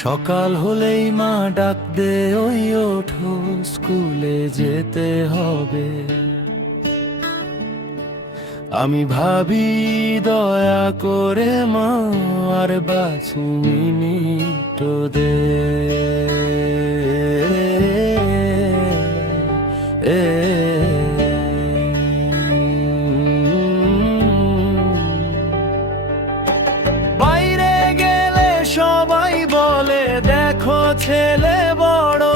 সকাল হলেই মা ডাক দে, ওই ওঠো স্কুলে যেতে হবে। আমি ভাবি দয়া করে মা আর 5 মিনিট দে। বাইরে গেলে সবাই বলে দেখো ছেলে বড়,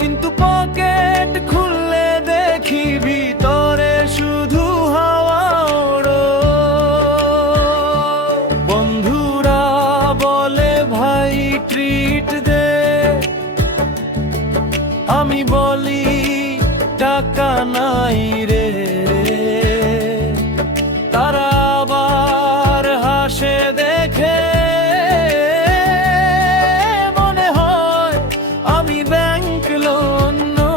কিন্তু পকেট খুললে দেখি ভিতরে শুধু হাওয়া ওড়ো। বন্ধুরা বলে ভাই ট্রিট দে, আমি বলি টাকা নাই রে। তারা আবার হাসে দেখে, মনে হয় আমি ব্যাংক লোন নই।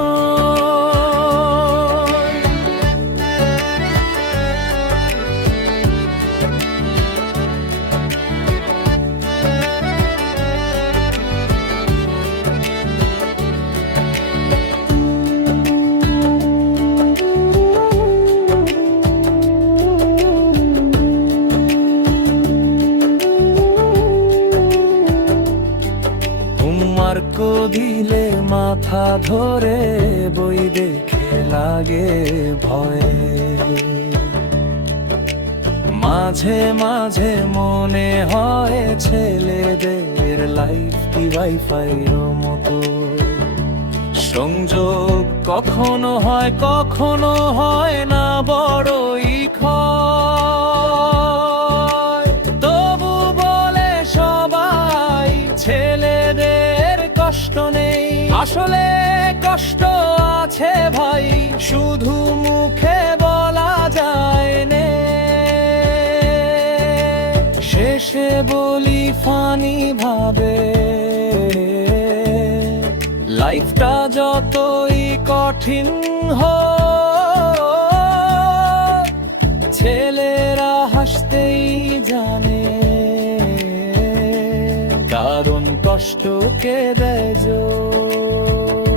মার্ক দিলে মাথা ধরে, বই দেখে লাগে ভয়ে। মাঝে মাঝে মনে হয় ছেলেদের লাইফ কি ওয়াইফাইয়ের মতো। সংযোগ কখনো হয় কখনো হয় না, বড়ই ক্ষয়। তবু বলে সবাই ছেলেদের কষ্ট নেই, আসলে কষ্ট আছে ভাই, শুধু মুখে বলা যায় নে। শেষে বলি ফানি ভাবে, লাইফটা যতই কঠিন হোক, ছেলেরা হাসতেই জানে, কারণ কষ্টকে দেয় জোর।